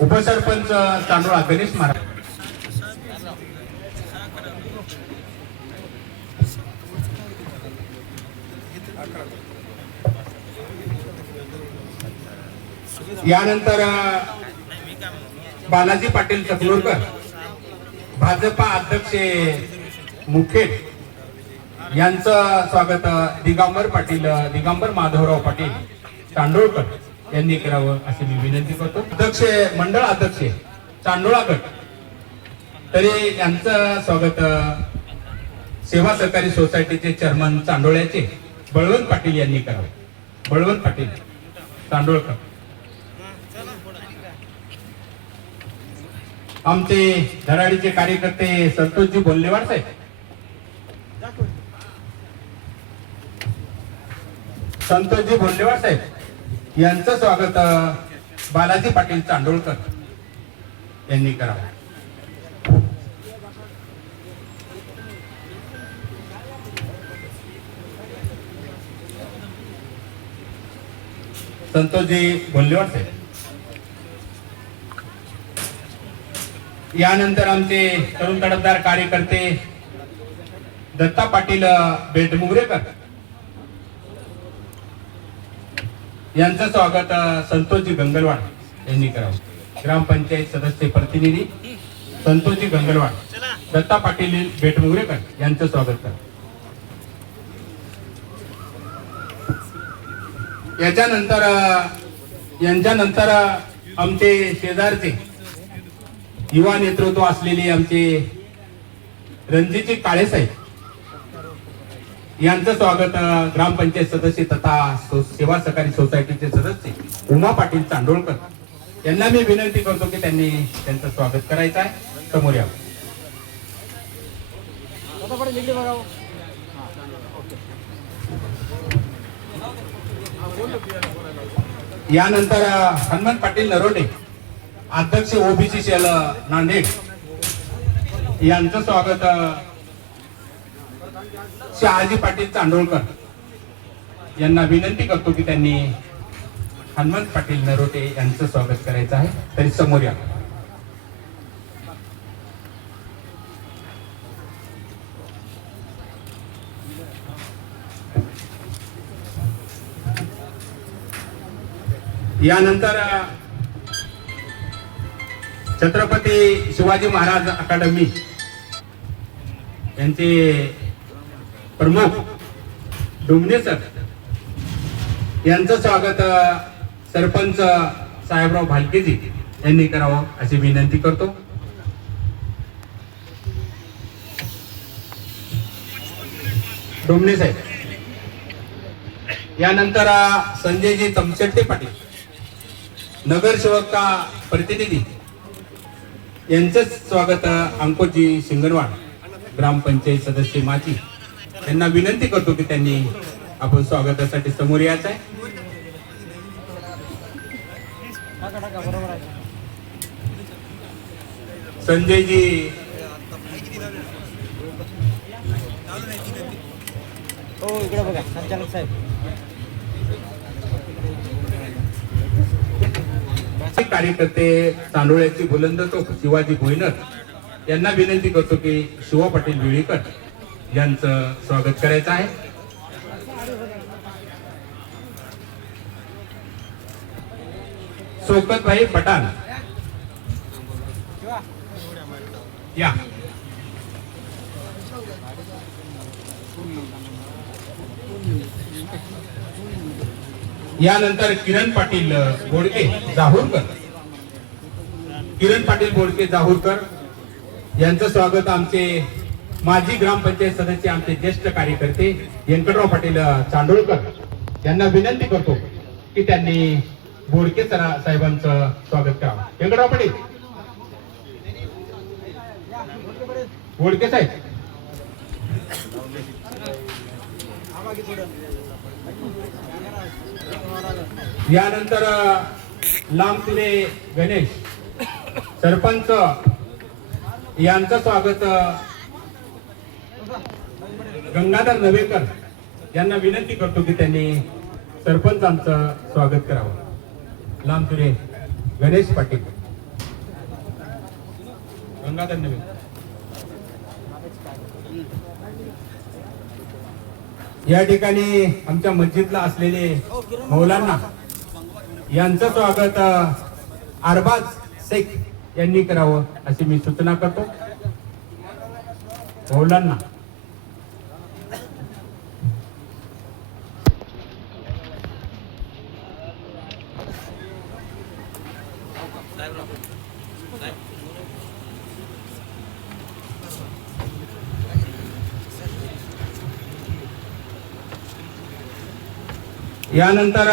उपसरपंच चांडोळा गणेश महाराज, यानंतर बालाजी पाटील चकलोरकर, भाजपा अध्यक्ष मुखेड यांचं स्वागत दिगंबर माधवराव पाटील चांडोळकर यांनी करावं अशी मी विनंती करतो। अध्यक्ष मंडळ अध्यक्ष चांडोळा गट तरी यांचं स्वागत सेवा सहकारी सोसायटीचे चेअरमन चांडोळ्याचे बळवंत पाटील यांनी करावं। बळवंत पाटील चांडोळकर, आमचे धराडीचे कार्यकर्ते संतोषजी बोल्लेवाड साहेब, संतोषजी बोल्लेवाड साहेब यांचं स्वागत बालाजी पाटील चांडोळकर यांनी करावं। संतोषजी बोल्लेवाड साहेब, यानंतर आमचे तरुण तडफदार कार्यकर्ते दत्ता पाटील बेटमुगरेकर यांचं स्वागत संतोषजी गंगलवाड यांनी करावं। ग्रामपंचायत सदस्य प्रतिनिधी संतोषजी गंगलवाड, दत्ता पाटील बेटमुगरेकर यांचं स्वागत करा। यांच्यानंतर आमचे शेजारचे युवा नेतृत्व असलेले आमचे रणजितजी काळे साहेब यांचं स्वागत ग्रामपंचायत सदस्य तथा सेवा सहकारी सोसायटीचे सदस्य उमा पाटील चांडोळकर यांना मी विनंती करतो की त्यांनी त्यांचं स्वागत करायचं आहे। समोर यावं। यानंतर हनुमंत पाटील नरोडे अध्यक्ष ओबीसी सेल नांदेड यांचं स्वागत शहाजी पाटील चांडोळकर यांना विनंती करतो की त्यांनी हनुमंत पाटील नरोटे यांचं स्वागत करायचं आहे। तरी समोर या। यानंतर छत्रपती शिवाजी महाराज अकादमी यांचे प्रमुख डोंगणे सर यांचं स्वागत सरपंच साहेबराव भालकेजी यांनी करावं अशी विनंती करतो। डोंगणे साहेब, यानंतर संजयजी तमशेट्टे पाटील नगरसेवक का प्रतिनिधी यांचं स्वागत अंकुशजी शिंगणवाड ग्रामपंचायत सदस्य माची यांना विनंती करतो की त्यांनी आपण स्वागतासाठी समोर यायचं आहे। संजयजी इकडे बघा, संचालक साहेब कार्यकर्ते चांडोळ्याची बुलंद तोफ शिवाजी भोईनर यांना विनंती करतो की शिवा पाटील विळीकर यांचं स्वागत करायचं आहे। सोकतभाई पठाण या। यानंतर किरण पाटील बोडके जाहूरकर, किरण पाटील बोडके जाहूरकर यांचं स्वागत आमचे माजी ग्रामपंचायत सदस्य आमचे ज्येष्ठ कार्यकर्ते व्यंकटराव पाटील चांडोळकर यांना विनंती करतो की त्यांनी बोडके साहेबांचं स्वागत करावं। व्यंकटराव पाटील बोडके साहेब, यानंतर लांबतुरे गणेश सरपंच यांचं स्वागत गंगाधर नवेकर यांना विनंती करतो की त्यांनी सरपंचांचं स्वागत करावं। लांबतुरे गणेश पाटील गंगाधर नवीन. या ठिकाणी आमच्या मस्जिदला असलेले मौलाना यांचं स्वागत अरबाज शेख यांनी करावं अशी मी सूचना करतो. मौलाना यानंतर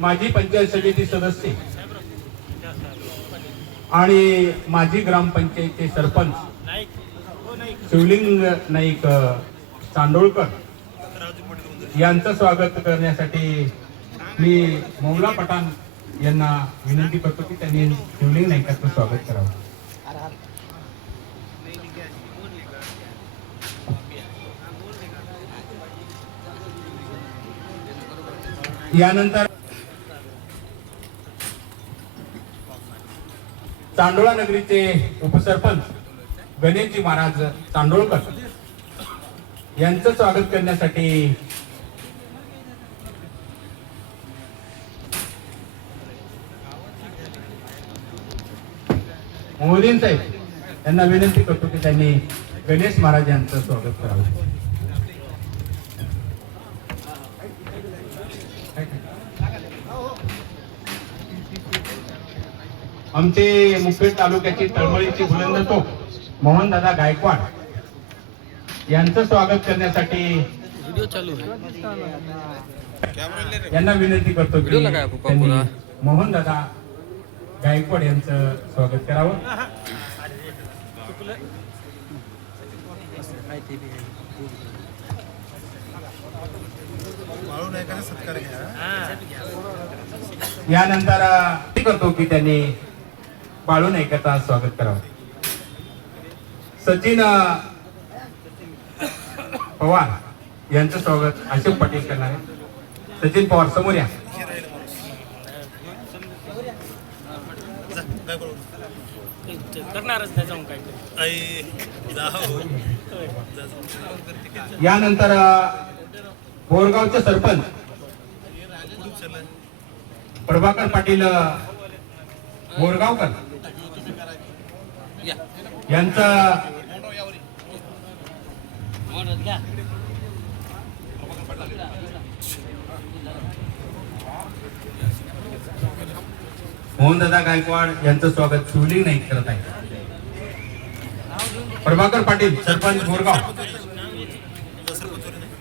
माजी पंचायत समिती सदस्य आणि माजी ग्रामपंचायतचे सरपंच शिवलिंग नाईक चांदोळकर यांचं स्वागत करण्यासाठी मी मौला पठाण यांना विनंती करतो की त्यांनी शिवलिंग नाईकांचं स्वागत करावं. यानंतर चांडोळा नगरीचे उपसरपंच गणेशजी महाराज चांडोळकर यांचं स्वागत करण्यासाठी मोदीन साहेब यांना विनंती करतो की त्यांनी गणेश महाराज यांचं स्वागत करावं. आमचे मुखेड तालुक्याची तळमळीची बुलंद तोफ मोहनदादा गायकवाड यांचं स्वागत करण्यासाठी यांना विनंती करतो की त्यांनी मोहनदादा गायकवाड यांचं स्वागत करावं. यानंतर करतो की त्यांनी बाळू नाईकांचं स्वागत करावं. सचिन पवार यांचं स्वागत अशोक पाटील करणार आहे. सचिन पवार समोर या. यानंतर बोरगावचे सरपंच प्रभाकर पाटील बोरगावकर यांचं मोहनदादा गायकवाड यांचं स्वागत शिवलिंग नाईक करत आहे. प्रभाकर पाटील सरपंच बोरगाव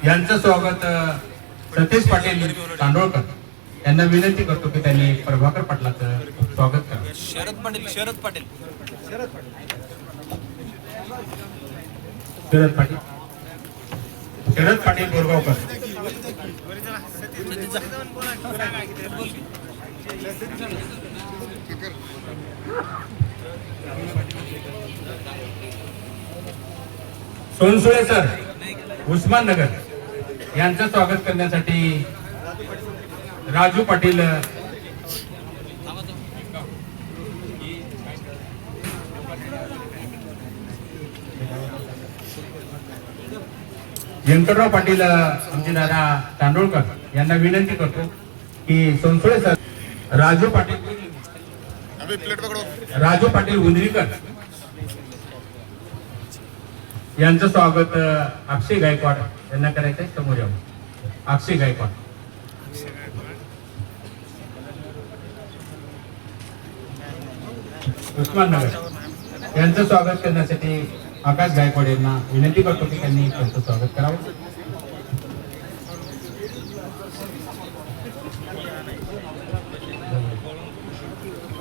यांचं स्वागत सतीश पाटील तांडोळकर यांना विनंती करतो की त्यांनी प्रभाकर पाटलाचं स्वागत करावं. शरद पाटील बोरगावकर. सोनसुळे सर उस्माननगर यांचं स्वागत करण्यासाठी राजू पाटील व्यंकटराव पाटील आमचे दादा तांडोळकर यांना विनंती करतो की सोनसुळे सर राजू पाटील उंदरीकर यांचं स्वागत अक्षय गायकवाड यांना करायचं आहे. समोर यावं. अक्षय गायकवाड उस्माननगर यांचं स्वागत करण्यासाठी आकाश गायकवाड यांना विनंती करतो की त्यांनी त्यांचं स्वागत करावं.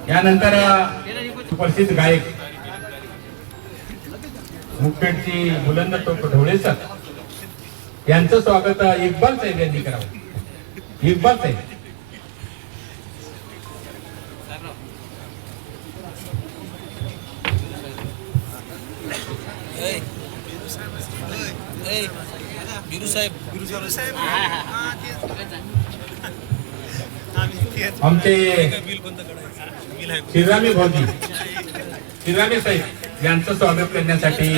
यानंतर सुप्रसिद्ध गायक मुखेडची बुलंद तोफ ढोळे सर यांचं स्वागत इक्बाल साहेब यांनी करावं. इक्बाल साहेब आमचे शिरामी भाऊजी शिरामी साहेब यांचं स्वागत करण्यासाठी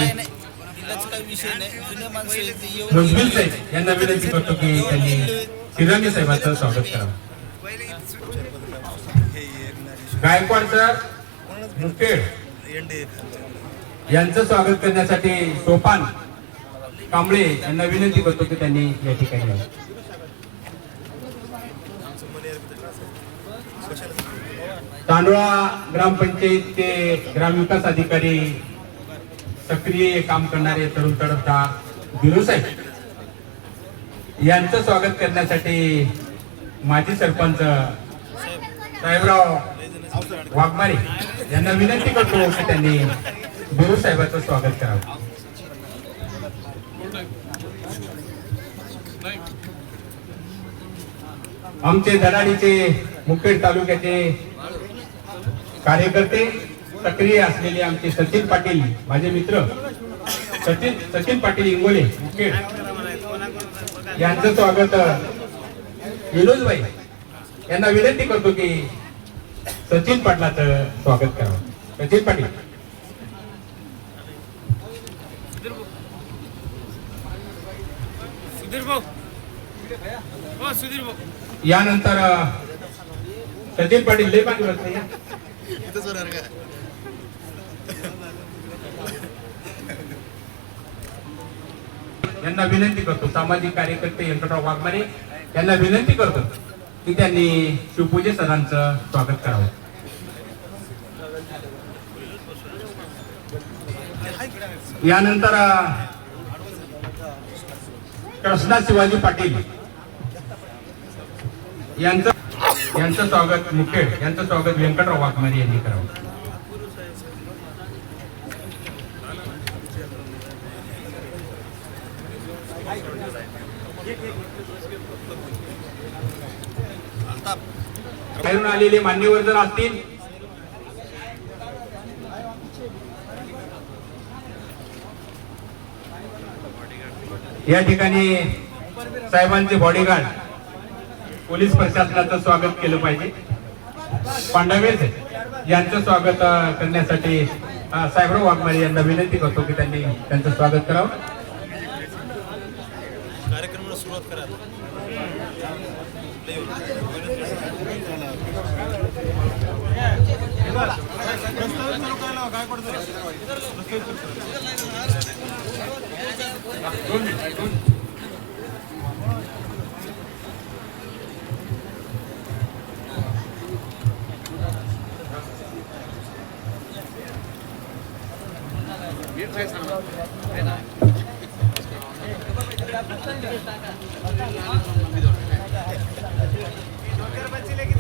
मुजमिल साहेब यांना विनंती करतो की त्यांनी शिरांगे साहेबांचं स्वागत करावं. गायकवाड सर मुखेड यांचं स्वागत करण्यासाठी सोपान कांबळे यांना विनंती करतो की त्यांनी या ठिकाणी यावं. तांडोळा ग्रामपंचायतचे ग्रामविकास अधिकारी सक्रिय काम करणारे तरुण तडफदार बिरू साहेब यांचं स्वागत करण्यासाठी माजी सरपंच साहेबराव वाघमारे यांना विनंती करतो की त्यांनी बिरू साहेबांचं स्वागत करावं. आमचे धडाडीचे मुखेड तालुक्याचे कार्यकर्ते सक्रिय असलेले आमचे सचिन पाटील माझे मित्र सचिन पाटील इंगोले मुखेड यांचं स्वागत विनोदभाई यांना विनंती करतो की सचिन पाटलाचं स्वागत करावं. सचिन पाटील यानंतर सचिन पाटील लय पाणी बसले यांना विनंती करतो सामाजिक कार्यकर्ते व्यंकटराव वाघमारे यांना विनंती करतो की त्यांनी शिवपूजे सरांचं स्वागत करावं. यानंतर कृष्णा शिवाजी पाटील यांचं स्वागत मुखेड यांचं स्वागत व्यंकटराव वाघमारे यांनी करावं. बाहेरून आलेले मान्यवर जर असतील या ठिकाणी साहेबांचे बॉडीगार्ड पोलीस प्रशासनाचं स्वागत केलं पाहिजे. पांडवेज यांचं स्वागत करण्यासाठी साहेबराव वाघमारे यांना विनंती करतो की त्यांनी त्यांचं स्वागत करावं. कार्यक्रमाला सुरुवात करा. बच्चे लेके